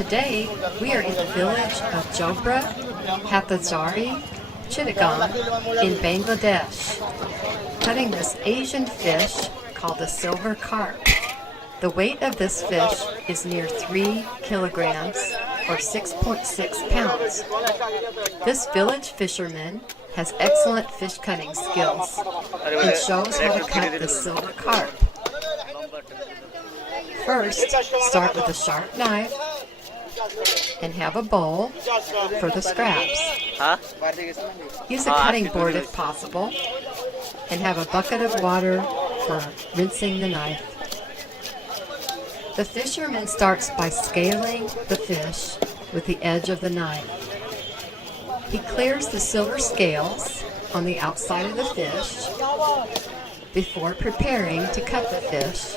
Today, we are in the village of Jobra, Hathazari, Chittagong in Bangladesh, cutting this Asian fish called the silver carp. The weight of this fish is near 3 kilograms or 6.6 pounds. This village fisherman has excellent fish cutting skills and shows how to cut the silver carp. First, start with a sharp knife and have a bowl for the scraps. Use a cutting board if possible, and have a bucket of water for rinsing the knife. The fisherman starts by scaling the fish with the edge of the knife. He clears the silver scales on the outside of the fish before preparing to cut the fish.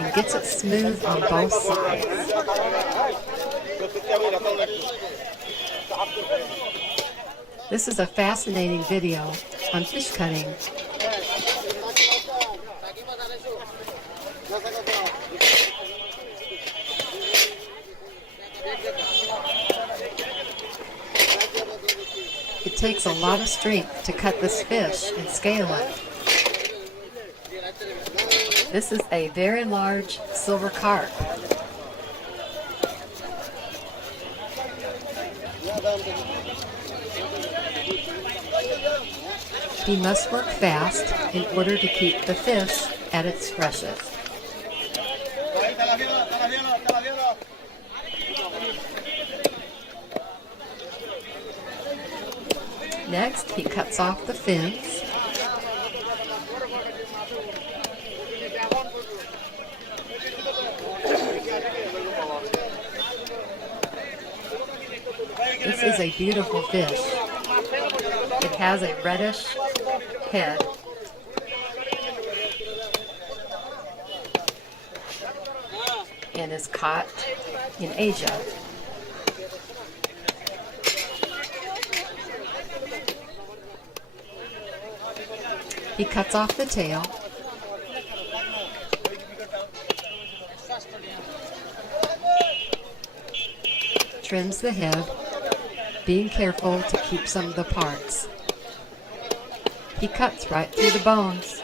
And gets it smooth on both sides. This is a fascinating video on fish cutting. It takes a lot of strength to cut this fish and scale it. This is a very large silver carp. He must work fast in order to keep the fish at its freshest. Next, he cuts off the fins. This is a beautiful fish. It has a reddish head. And is caught in Asia. He cuts off the tail. Trims the head, being careful to keep some of the parts. He cuts right through the bones.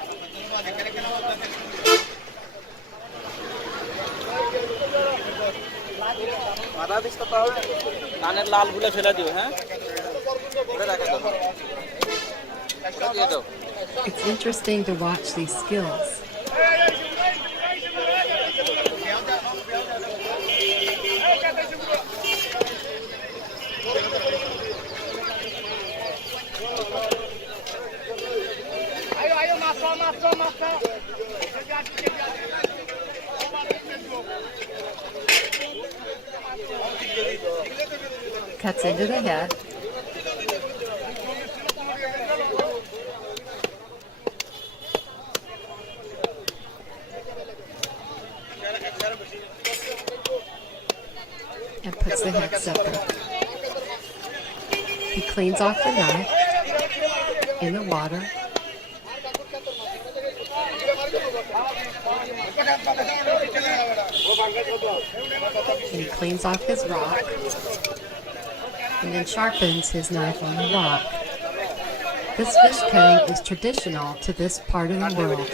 It's interesting to watch these skills. Cuts into the head. And puts the head separate. He cleans off the knife in the water. And he cleans off his rock and then sharpens his knife on the rock. This fish cutting is traditional to this part of the world.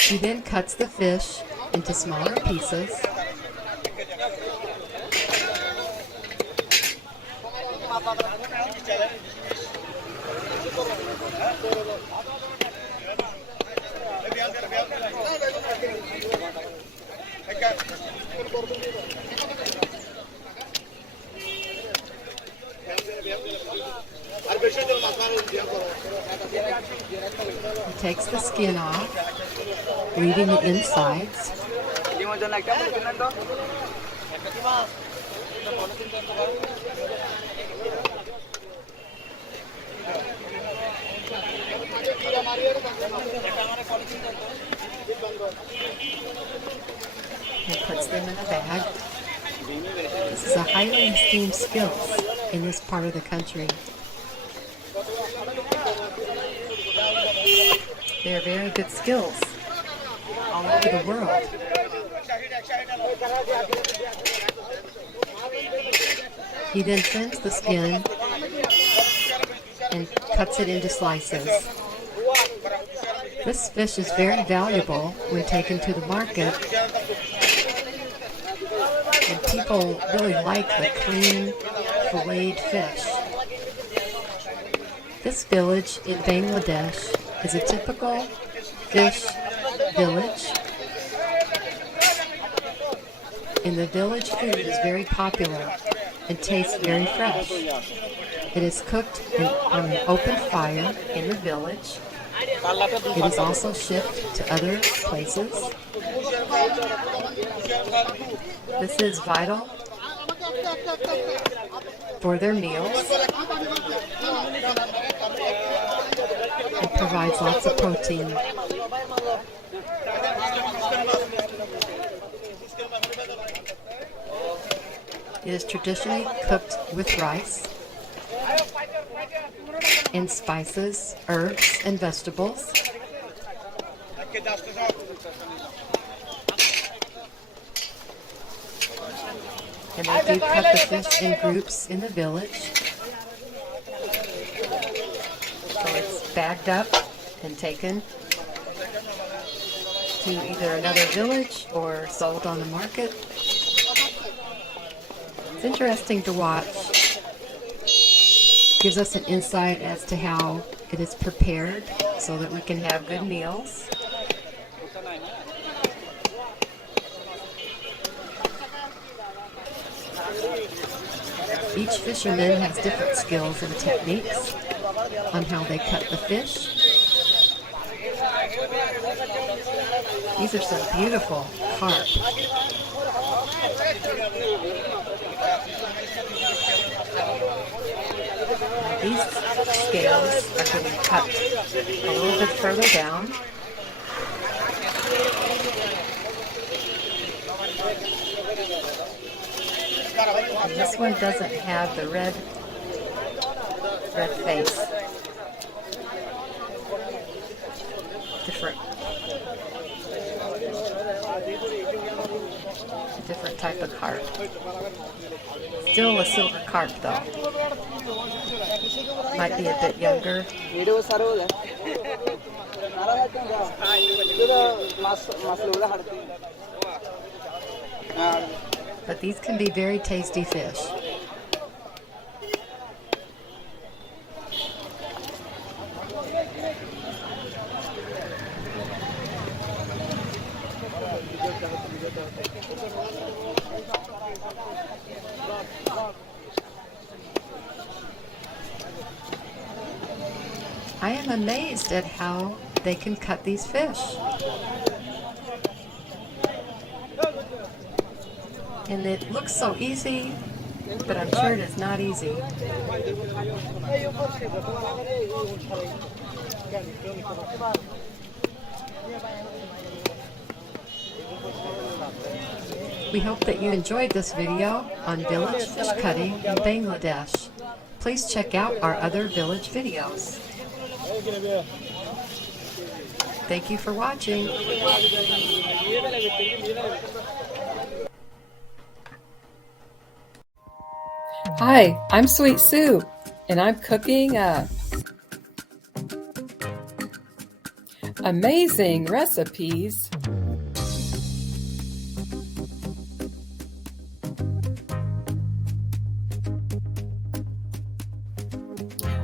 He then cuts the fish into smaller pieces. He takes the skin off, leaving the insides. And puts them in a bag. This is a highly esteemed skill in this part of the country. They are very good skills all over the world. He then trims the skin and cuts it into slices. This fish is very valuable when taken to the market, and people really like the clean, filleted fish. This village in Bangladesh is a typical fish village, and the village food is very popular and tastes very fresh. It is cooked on an open fire in the village. It is also shipped to other places. This is vital for their meals and provides lots of protein. It is traditionally cooked with rice and spices, herbs, and vegetables. And they do cut the fish in groups in the village. So it's bagged up and taken to either another village or sold on the market. It's interesting to watch. It gives us an insight as to how it is prepared so that we can have good meals. Each fisherman has different skills and techniques on how they cut the fish. These are some beautiful carp. These scales are getting cut a little bit further down. And this one doesn't have the red face. Different type of carp. Still a silver carp though. Might be a bit younger. But these can be very tasty fish. I am amazed at how they can cut these fish. And it looks so easy, but I'm sure it is not easy. We hope that you enjoyed this video on village fish cutting in Bangladesh. Please check out our other village videos. Thank you for watching. Hi, I'm Sweet Sue, and I'm cooking amazing recipes.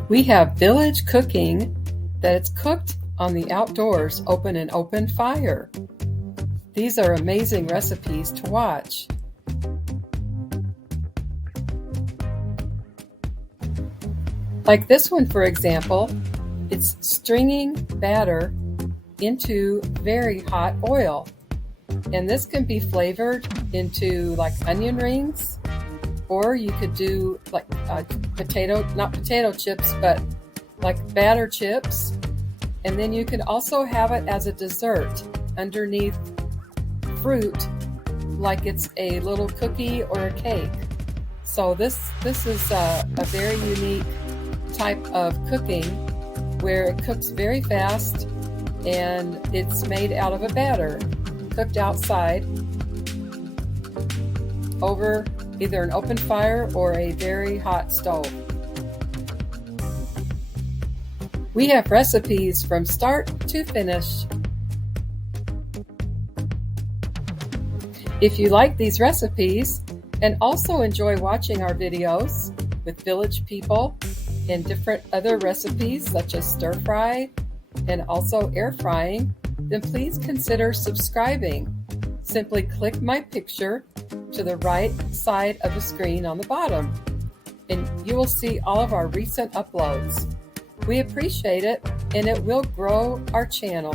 We have village cooking that it's cooked on the outdoors, open fire. These are amazing recipes to watch. Like this one, for example, it's stringing batter into very hot oil. And this can be flavored into like onion rings, or you could do like not potato chips, but like batter chips. And then you can also have it as a dessert underneath fruit like it's a little cookie or a cake. So this is a very unique type of cooking where it cooks very fast and it's made out of a batter, cooked outside over either an open fire or a very hot stove. We have recipes from start to finish. If you like these recipes and also enjoy watching our videos with village people and different other recipes such as stir fry and also air frying, then please consider subscribing. Simply click my picture to the right side of the screen on the bottom, and you will see all of our recent uploads. We appreciate it, and it will grow our channel.